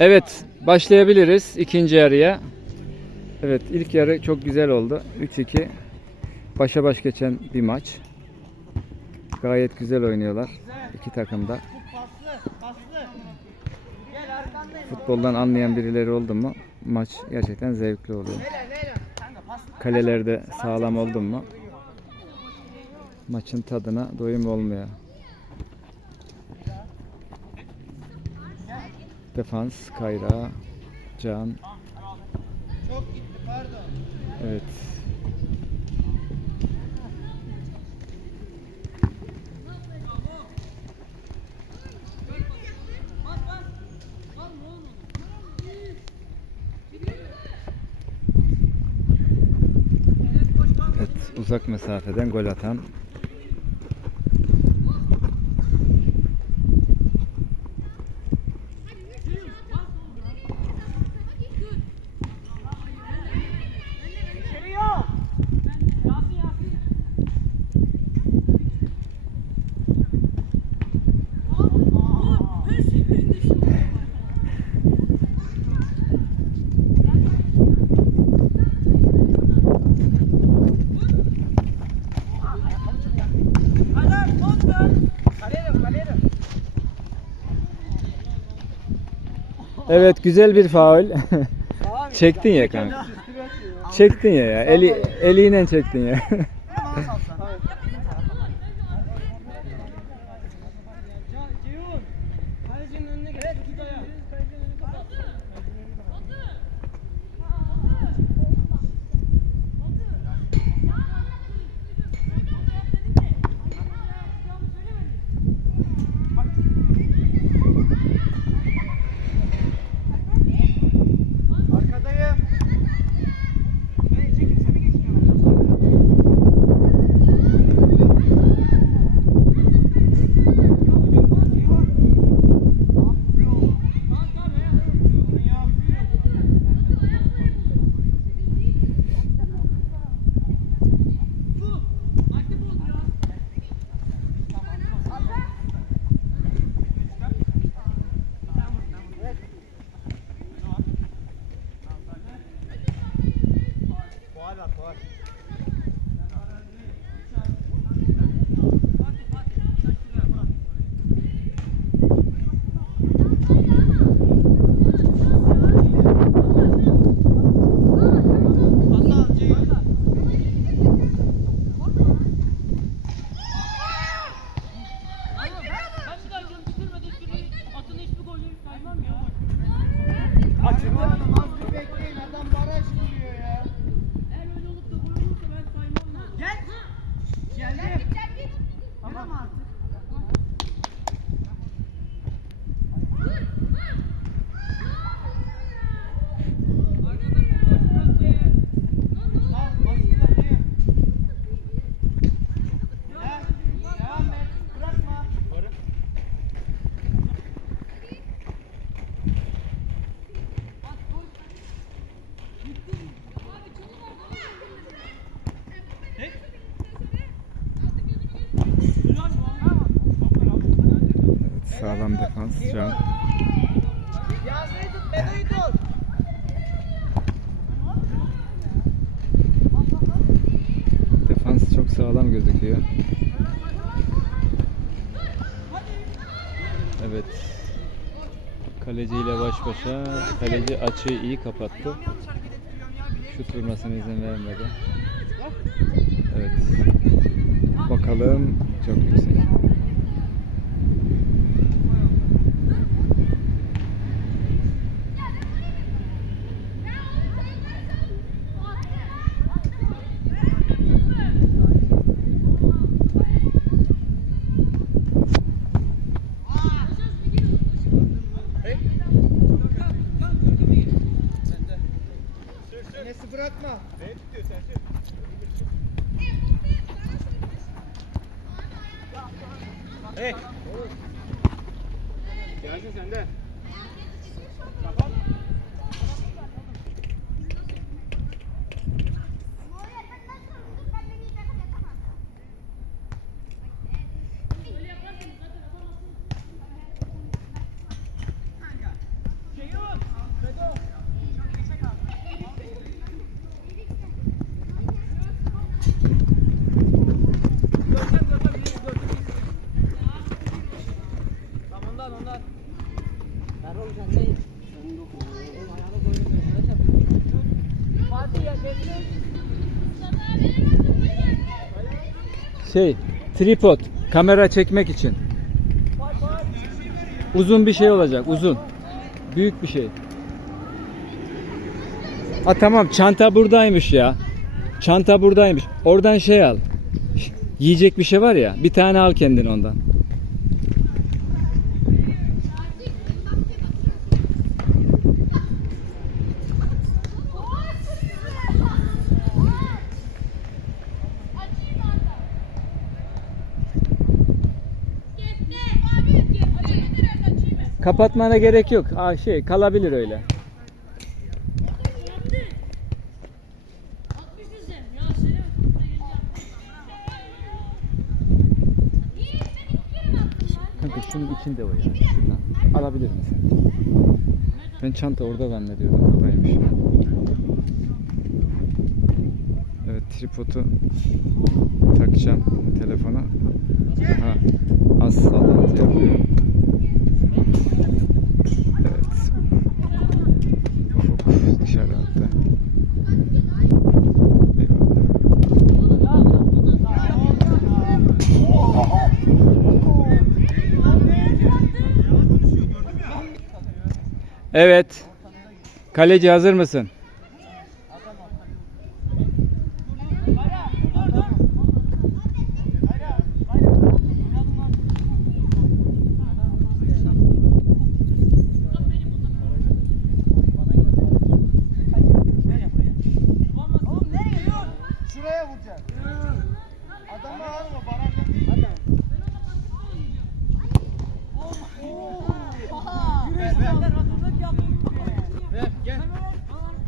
Evet, başlayabiliriz ikinci yarıya. Evet, ilk yarı çok güzel oldu. 3-2. Başa baş geçen bir maç. Gayet güzel oynuyorlar iki takım da. Futboldan anlayan birileri oldu mu maç gerçekten zevkli oluyor. Kalelerde sağlam oldun mu maçın tadına doyum olmuyor. Defans, Kayra, Can. Çok gitti pardon. Evet. Evet, uzak mesafeden gol atan Evet güzel bir faul. Çektin ya kanka. Çektin ya ya. Eli eliyle çektin ya. Sağlam defans Can. Defans çok sağlam gözüküyor. Evet. Kaleciyle baş başa. Kaleci açıyı iyi kapattı. Şut vurmasına izin vermedi. Evet. Bakalım çok yüksek. Gelsin sen de. Ceyhun. Şey, tripod, kamera çekmek için. Uzun bir şey olacak, uzun. Büyük bir şey. Ha tamam, çanta buradaymış ya. Çanta buradaymış. Oradan şey al. Yiyecek bir şey var ya, bir tane al kendin ondan. Kapatmana gerek yok. Ha şey, kalabilir öyle. Kanka şunun içinde o ya. Şuradan. Alabilir misin? Ben çanta orada zannediyordum. Buradaymış. Evet tripodu takacağım telefona. Ha, az sallantı yapıyor. Evet. Kaleci hazır mısın? Şuraya vuracak. Adamı alma bana değil. Ver gel.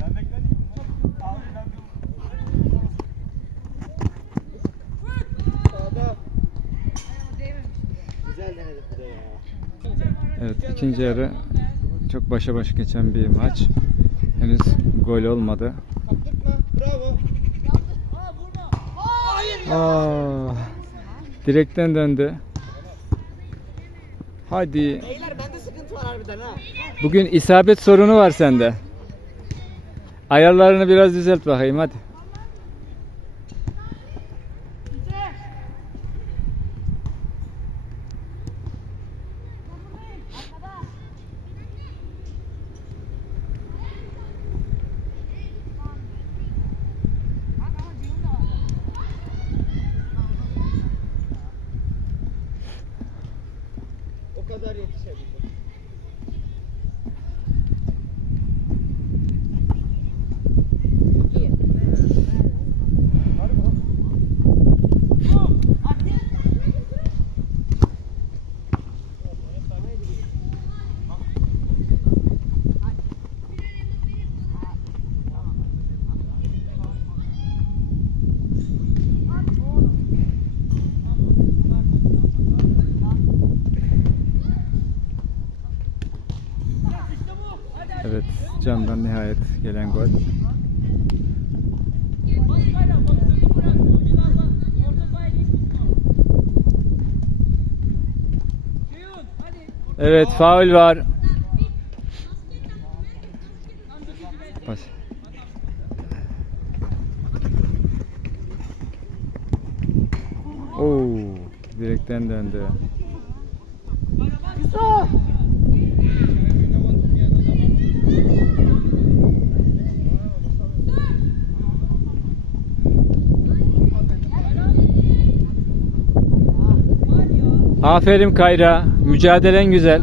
Ben bekledim. Abi ben Sağda. Güzel denedik bir de ya. Evet ikinci yarı çok başa baş geçen bir maç. Henüz gol olmadı. Aa, direkten döndü. Hadi. Bugün isabet sorunu var sende. Ayarlarını biraz düzelt bakayım hadi. Can'dan nihayet gelen gol. Evet faul var. Pas. Oo, direkten döndü. Aferin Kayra. Mücadelen güzel.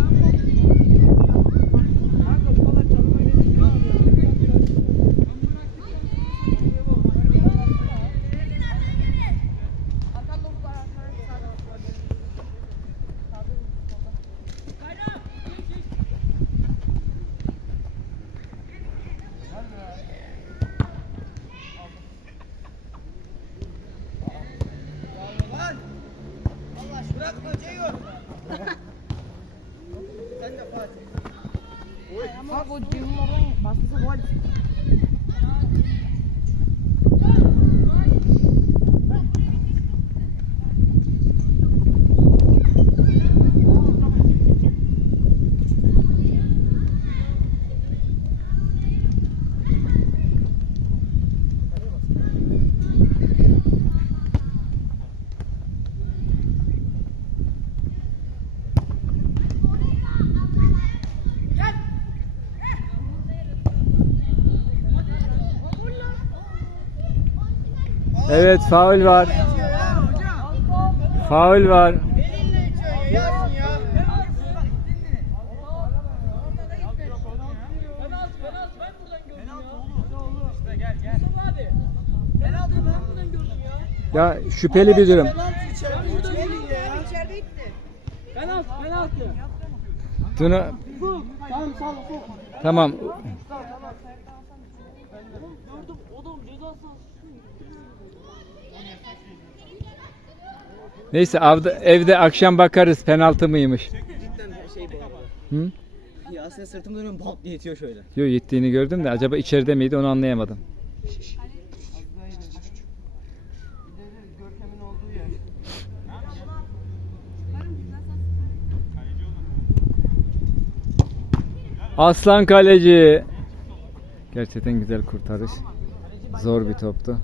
Ой, ha bu düğün olan bastı bol. Evet faul var. Faul var. Ya. Şüpheli bir durum. Bunu Tamam sal sok. tamam. Gördüm oğlum ceza sahası. Neyse avda, evde akşam bakarız penaltı mıymış. Cidden şey bu. Hı? Yasin sırtımı dönüyorum bam diye itiyor şöyle. Yo gittiğini gördüm de acaba içeride miydi onu anlayamadım. Aslan kaleci. Gerçekten güzel kurtarış. Zor bir toptu.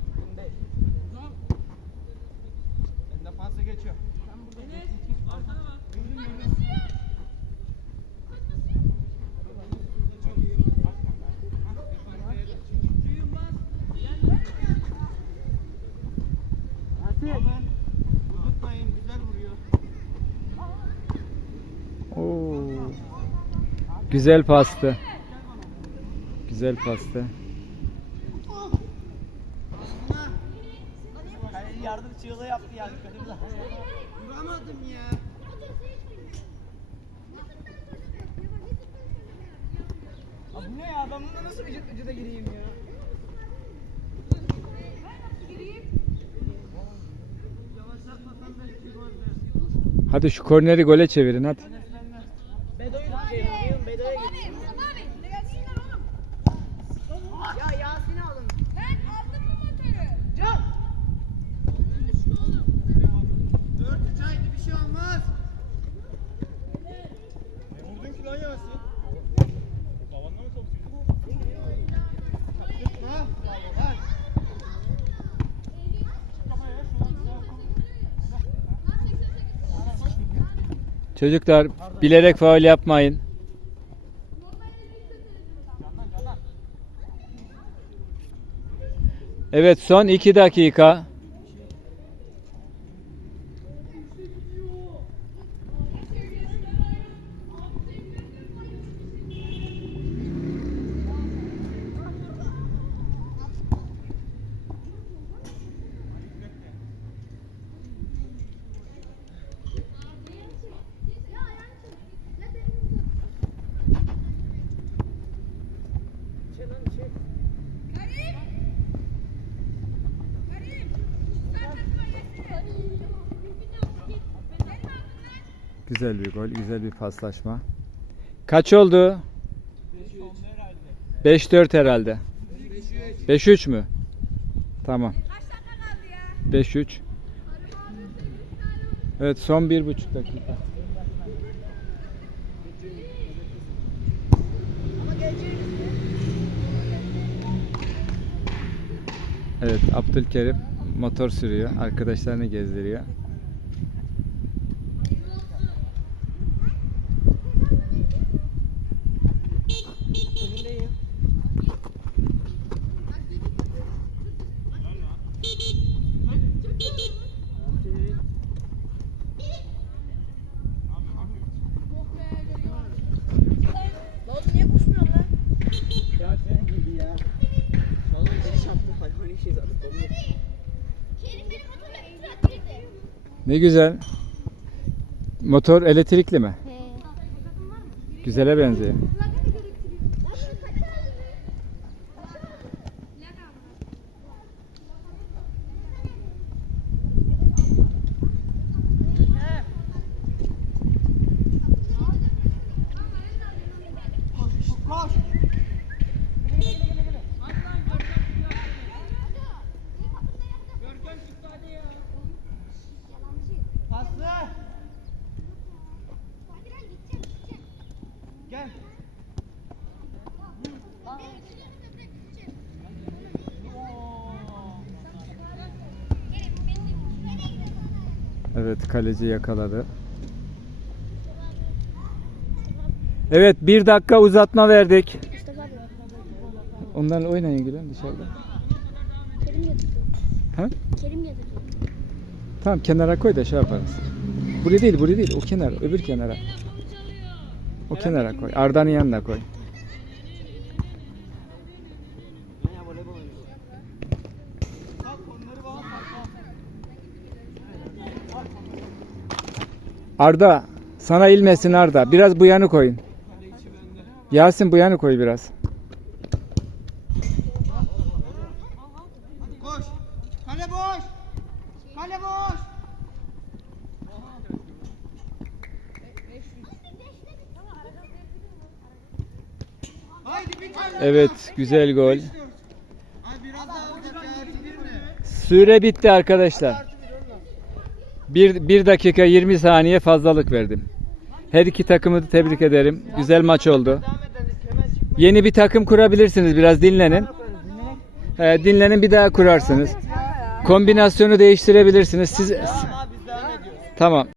Güzel pastı. Güzel pastı. Yardım çığlığı yaptı yani. Vuramadım ya. Abi ne ya ben bunda nasıl vücut vücuda gireyim ya? Hadi şu korneri gole çevirin hadi. Çocuklar bilerek faul yapmayın. Evet son 2 dakika. Güzel bir gol, güzel bir paslaşma. Kaç oldu? 5-4 herhalde. 5-3 mü? Tamam. 5-3. Evet son bir buçuk dakika. Evet Abdülkerim motor sürüyor. Arkadaşlarını gezdiriyor. Ne güzel. Motor elektrikli mi? Güzele benziyor. Gel. Evet kaleci yakaladı. Evet bir dakika uzatma verdik. Onlarla oynayın gülüm dışarıda. Kerim yatırıyor. Ha? Kerim yatırıyor. Tamam kenara koy da şey yaparız. Buraya değil buraya değil o kenara öbür kenara. O kenara koy. Arda'nın yanına koy. Arda sana ilmesin Arda. Biraz bu yanı koyun. Yasin bu yanı koy biraz. Evet güzel gol. Süre bitti arkadaşlar. Bir, bir dakika 20 saniye fazlalık verdim. Her iki takımı da tebrik ederim. Güzel maç oldu. Yeni bir takım kurabilirsiniz. Biraz dinlenin. Ee, dinlenin bir daha kurarsınız. Kombinasyonu değiştirebilirsiniz. Siz tamam.